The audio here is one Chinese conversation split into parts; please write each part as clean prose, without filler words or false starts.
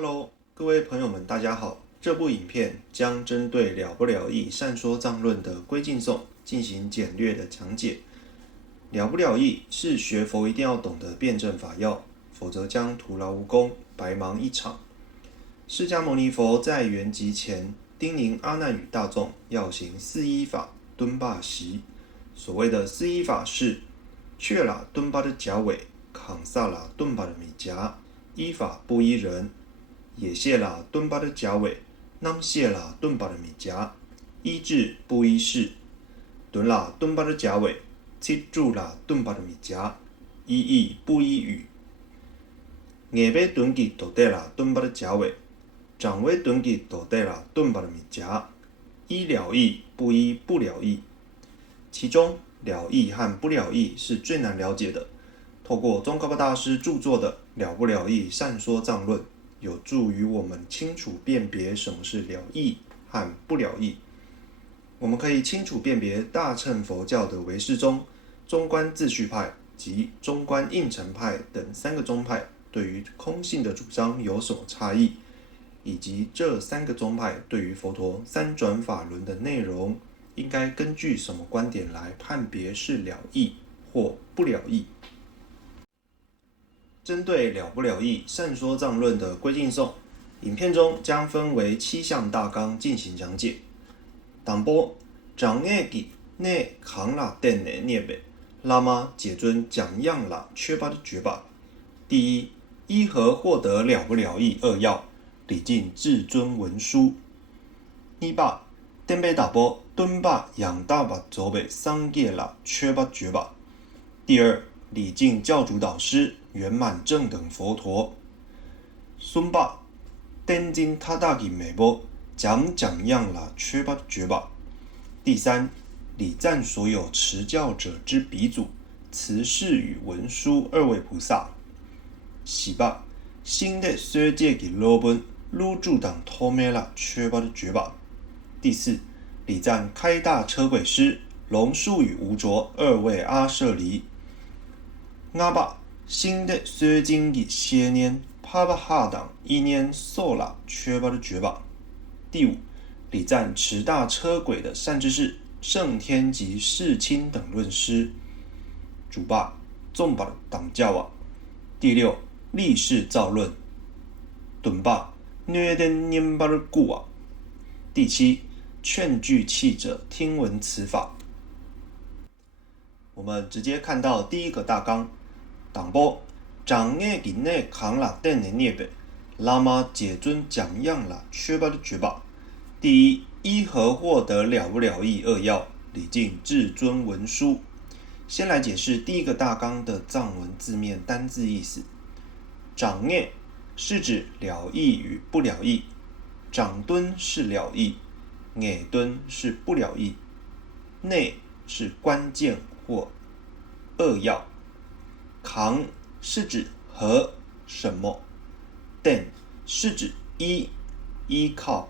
Hello，各位朋友们，大家好。这部影片将针对了不了义善说藏论的归敬颂进行简略的讲解。了不了义是学佛一定要懂的辩证法要，否则将徒劳无功，白忙一场。释迦牟尼佛在圆寂前叮咛阿难与大众要行四依法敦巴习。所谓的四依法是：确喇敦巴的甲尾，扛萨喇敦巴的米甲，依法不依人。也谢啦敦巴的甲尾，南谢啦敦巴的米甲，依智不依事。敦啦敦巴的甲尾，切住啦敦巴的米甲，依义不依语。硬要敦记到底啦敦巴的甲尾，掌尾敦记到底啦敦巴的米甲，依了义不依不了义。其中了义和不了义是最难了解的。透过宗喀巴大师著作的《了不了义善说藏论》，有助于我们清楚辨别什么是了义和不了义。我们可以清楚辨别大乘佛教的唯识宗、中观自续派及中观应成派等三个宗派对于空性的主张有什么差异，以及这三个宗派对于佛陀三转法轮的内容应该根据什么观点来判别是了义或不了义。针对了不了义善说藏论的归敬颂，影片中将分为7项大纲进行讲解。当波长业给内扛拉电的涅北，拉玛解尊讲样啦缺巴的绝巴。第一，依何获得了不了义二要，礼敬至尊文书。一八，电北打波敦巴养大巴走北桑叶啦缺巴绝巴。第二，礼敬教主导师圆满正等佛陀。孙巴天津他大吉美波讲样啦缺巴绝巴。第三，礼赞所有持教者之鼻祖慈氏与文殊二位菩萨。喜巴新的学界给罗本入住党托梅啦缺巴的绝巴。第四，礼赞开大车轨师龙树与吴卓二位阿舍离。阿巴新的学经给些年帕巴哈党一年受啦缺巴的绝巴。第五，礼赞持大车轨的善知识圣天及世亲等论师。主巴众巴党教啊。第六，立誓造论。顿巴虐den念巴的故啊。第七，劝具器者听闻此法。我们直接看到第一个大纲。党波长业给内扛啦电的涅北，拉玛解尊讲样啦缺巴的绝巴。第一，依何获得了不了义二要，礼敬至尊文书。先来解释第一个大纲的藏文字面单字意思。长业是指了义与不了义，长敦是了义，业敦是不了义，内是关键或扼要。扛是指和什么，den是指依靠，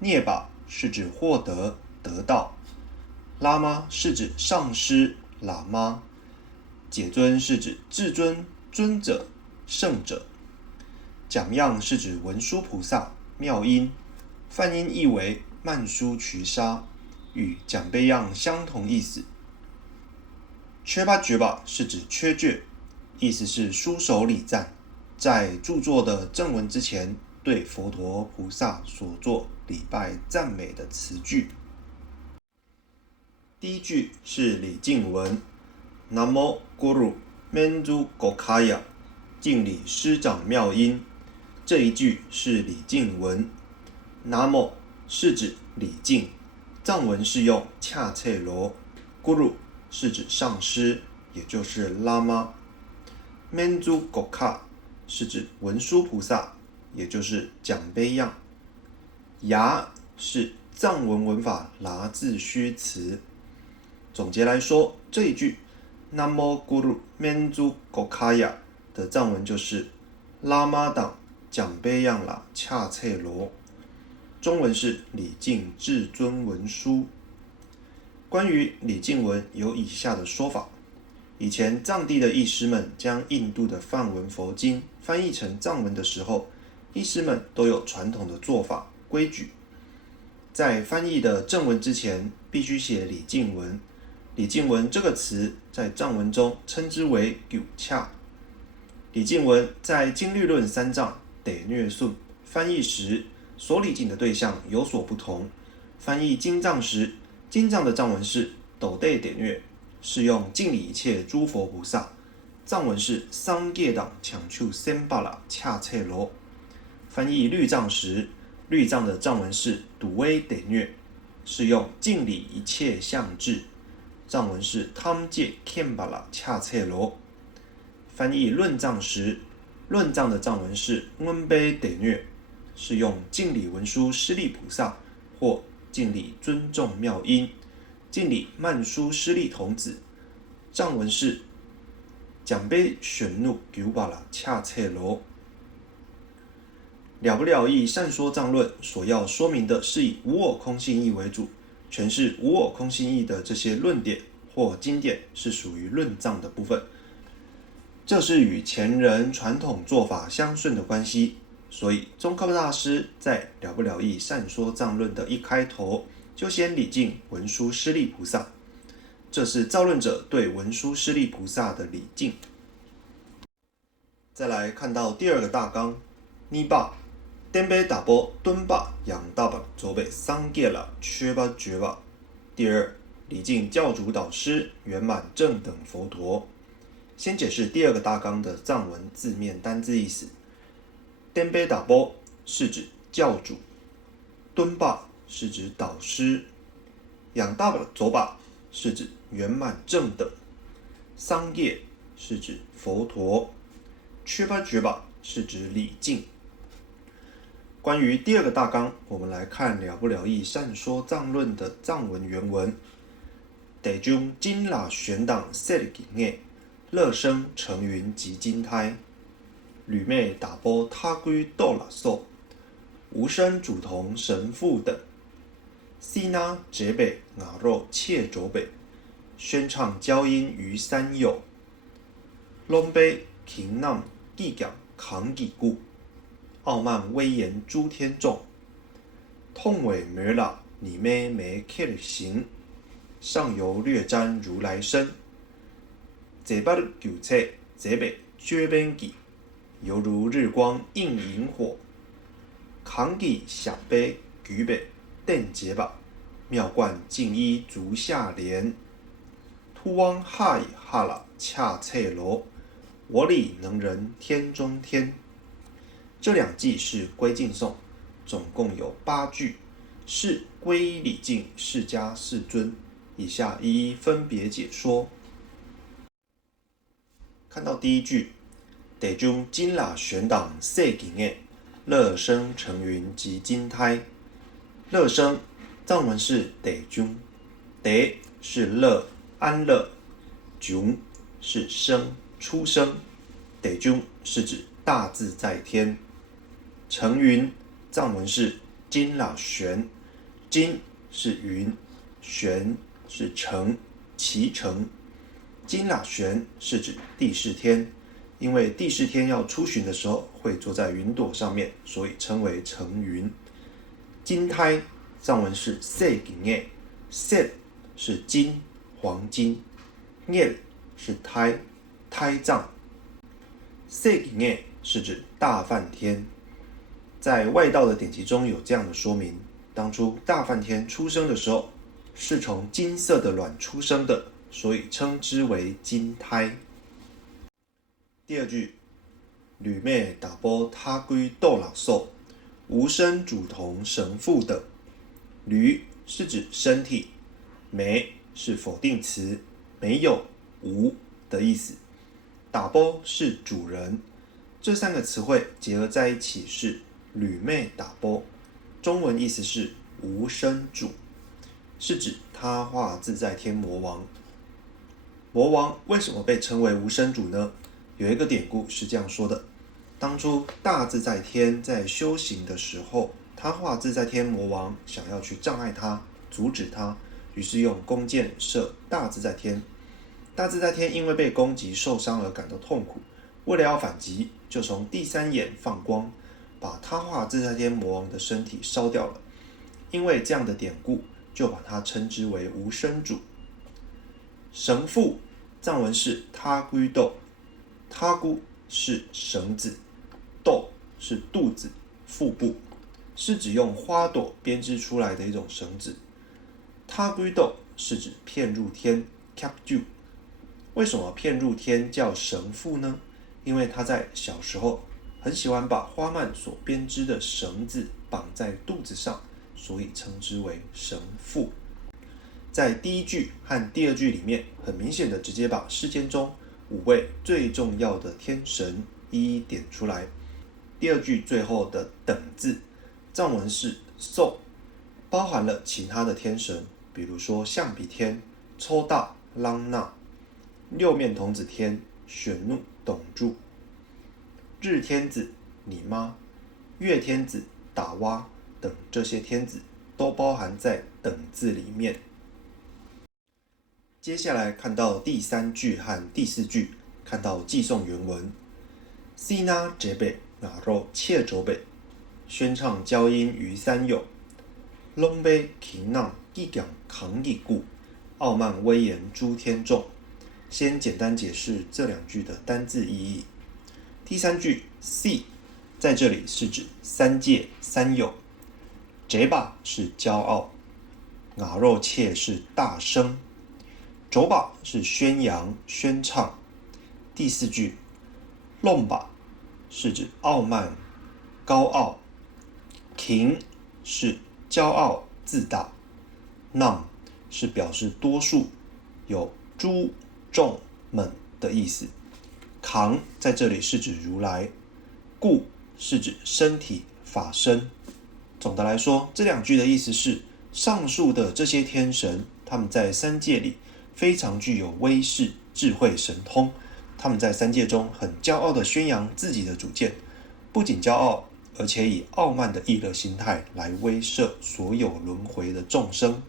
涅巴是指获得得到，拉玛是指上师喇嘛，解尊是指至尊尊者圣者，讲样是指文殊菩萨妙音，梵音译为曼殊瞿沙，与讲杯样相同意思。缺巴绝巴是指缺句，意思是书手礼赞，在著作的正文之前对佛陀菩萨所做礼拜赞美的词句。第一句是礼敬文，南无 Guru Menju Gokaya， 敬礼师长妙音。这一句是礼敬文，南无是指礼敬，藏文是用恰切罗 ，Guru是指上师，也就是拉玛。Menju Goka 是指文殊菩萨，也就是讲杯样。牙是藏文文法拿字虚词。总结来说，这一句 Namo Guru Menju Gokaya 的藏文就是拉玛党讲杯样啦恰切罗，中文是礼敬至尊文殊。关于礼敬文有以下的说法。以前藏地的译师们将印度的梵文佛经翻译成藏文的时候，医师们都有传统的做法规矩。在翻译的正文之前，必须写礼敬文。礼敬文这个词在藏文中称之为九恰。礼敬文在经律论三藏得虐顺翻译时，所礼敬的对象有所不同。翻译经藏时，经藏的藏文是斗对得虐，是用敬礼一切诸佛菩萨。藏文是桑叶党抢去森巴拉恰切罗。翻译律藏时，律藏的藏文是笃威得虐，是用敬礼一切相智。藏文是汤界 Kembala 恰切罗。翻译论藏时，论藏的藏文是温卑得虐，是用敬礼文殊师利菩萨或敬礼尊重妙音，敬礼曼殊师利童子。藏文是讲卑选怒九巴拉恰切罗。了不了义善说藏论所要说明的是以无我空性义为主，诠释无我空性义的这些论点或经典是属于论藏的部分。这是与前人传统做法相顺的关系，所以宗喀巴大师在了不了义善说藏论的一开头就先礼敬文殊师利菩萨，这是造论者对文殊师利菩萨的礼敬。再来看到第二个大纲，尼巴颠杯打波敦巴仰大巴左北桑叶了缺巴绝巴。第二，礼敬教主导师圆满正等佛陀。先解释第二个大纲的藏文字面单字意思。颠杯打波是指教主，敦巴是指导师，仰大巴左巴是指圆满正等，桑叶是指佛陀，缺巴绝巴是指礼敬。关于第二个大纲，我们来看了不了义善说藏论的藏文原文。地中金喇玄党色力业，乐生成云及金胎。吕妹打波他归斗喇寿，无生主同神父等。西那浙北雅肉切卓北，宣唱交音于三友。龙杯平浪地讲扛己故。傲慢威严诸天众，痛尾梅喇你妹没 K 行，上游略沾如来身。这巴的九切这北绝边己，犹如日光映萤火。扛己响杯举北电结吧，妙观净衣足下莲。突汪哈以哈喇恰切罗，我理能人天中天。这两句是归敬颂，总共有8句，是皈依礼敬释迦世尊。以下一一分别解说。看到第一句，地中金喇玄党色境业，乐生成云及金胎。乐生藏文是地中，地是乐安乐，中是生出生，地中是指大自在天。成云藏文是金喇玄，金是云，玄是成，其成。金喇玄是指帝释天，因为帝释天要出巡的时候会坐在云朵上面，所以称为成云。金胎藏文是色境业，色是金黄金，业是胎胎藏。色境业是指大梵天。在外道的典籍中有这样的说明，当初大梵天出生的时候是从金色的卵出生的，所以称之为金胎。第二句，吕妹打波他归斗喇寿，无生主同神父等。吕是指身体，没是否定词，没有无的意思。打波是主人，这3个词汇结合在一起是吕妹打波，中文意思是无生主，是指他化自在天魔王。魔王为什么被称为无生主呢？有一个典故是这样说的：当初大自在天在修行的时候，他化自在天魔王想要去障碍他，阻止他，于是用弓箭射大自在天。大自在天因为被攻击受伤而感到痛苦，为了要反击，就从第3眼放光，把他化自在天魔王的身体烧掉了，因为这样的典故，就把它称之为无生主。绳缚藏文是他龟豆，他姑是绳子，豆是肚子、腹部，是指用花朵编织出来的一种绳子。他龟豆是指骗入天 capju。为什么骗入天叫绳缚呢？因为他在小时候很喜欢把花蔓所编织的绳子绑在肚子上，所以称之为绳缚。在第一句和第二句里面，很明显的直接把世间中5位最重要的天神一一点出来。第二句最后的等字，藏文是 so， 包含了其他的天神，比如说象鼻天、抽大、啷那、六面童子天、玄怒、董柱、日天子、你妈、月天子、打蛙等这些天子都包含在等字里面。接下来看到第3句和第4句，看到寄颂原文。Sina 节北雅肉切轴北，宣唱交音于三友，龙杯擎浪一讲扛一故，傲慢威严诸天众。先简单解释这2句的单字意义。第3句 C 在这里是指三界三有，节巴是骄傲，雅肉切是大声，轴巴是宣扬宣唱。第4句弄巴是指傲慢高傲，擎是骄傲自大，浪是表示多数，有诸众们的意思。扛在这里是指如来，故是指身体法身。总的来说，这2句的意思是，上述的这些天神，他们在三界里非常具有威势、智慧、神通，他们在三界中很骄傲地宣扬自己的主见，不仅骄傲，而且以傲慢的意乐心态来威慑所有轮回的众生。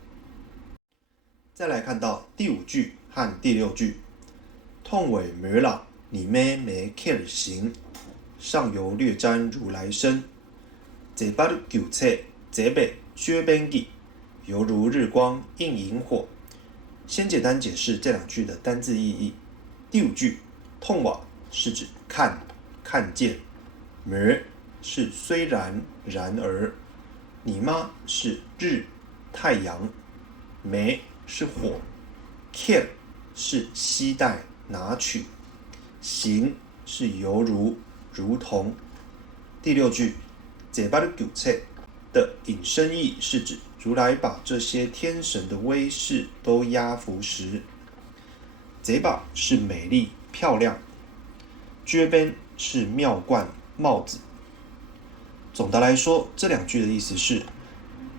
再来看到第5句和第6句，痛尾梅朗你妹没 care 行，上游略沾如来身，这巴的九切这北薛边记，犹如日光映萤火。先简单解释这2句的单字意义。第5句痛瓦是指看、看见，梅是虽然、然而，你妈是日、太阳，梅是火， care 是携带、拿取，行是犹如、如同。第6句这巴的九切的引申义是指如来把这些天神的威势都压服时。这把是美丽漂亮，撅边是妙冠帽子。总的来说，这2句的意思是，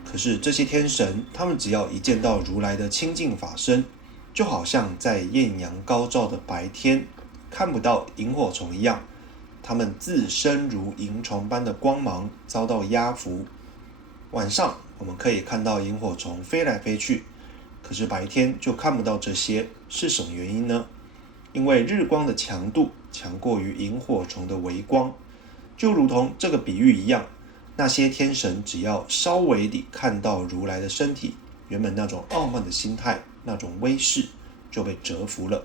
可是这些天神，他们只要一见到如来的清净法身，就好像在艳阳高照的白天看不到萤火虫一样，他们自身如萤虫般的光芒遭到压服。晚上我们可以看到萤火虫飞来飞去，可是白天就看不到这些，是什么原因呢？因为日光的强度强过于萤火虫的微光，就如同这个比喻一样，那些天神只要稍微地看到如来的身体，原本那种傲慢的心态，那种威势就被折服了。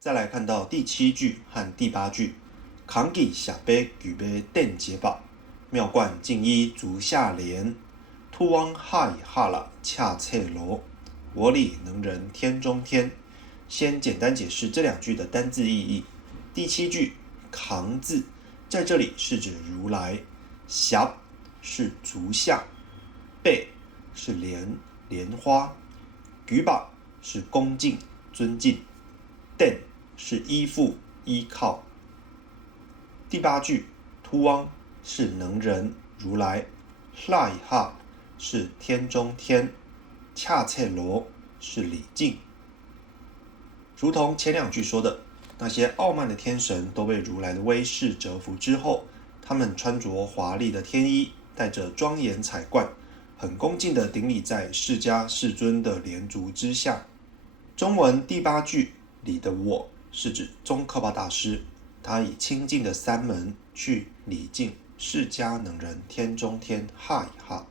再来看到第7句和第8句，扛起下杯举杯垫结把，妙冠净衣足下莲，突汪哈以哈啦恰切罗，我理能人天中天。先简单解释这2句的单字意义。第7句扛字在这里是指如来，匣是足下，贝是莲花，举把是恭敬尊敬，垫是依附依靠。第8句突汪是能人如来，拉以哈是天中天，恰切罗是礼敬。如同前2句说的，那些傲慢的天神都被如来的威势折服之后，他们穿着华丽的天衣，带着庄严彩冠，很恭敬地顶礼在释迦世尊的莲足之下。中文第8句里的我是指宗喀巴大师，他以清净的三门去礼敬释迦能人天中天哈以哈。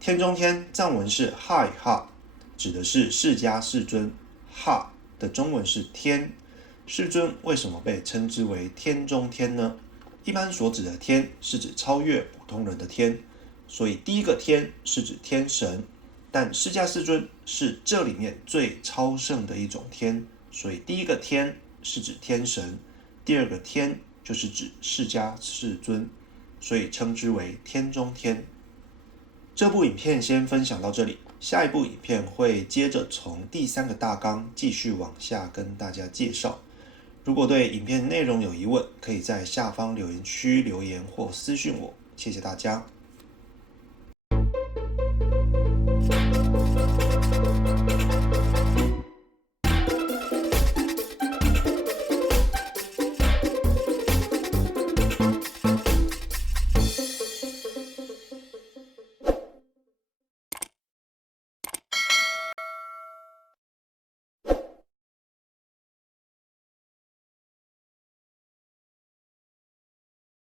天中天藏文是哈以哈，指的是释迦世尊。哈的中文是天，世尊为什么被称之为天中天呢？一般所指的天是指超越普通人的天，所以第一个天是指天神，但释迦世尊是这里面最超胜的一种天，所以第一个天是指天神，第二个天就是指释迦世尊，所以称之为天中天。这部影片先分享到这里，下一部影片会接着从第3个大纲继续往下跟大家介绍。如果对影片内容有疑问，可以在下方留言区留言或私讯我，谢谢大家。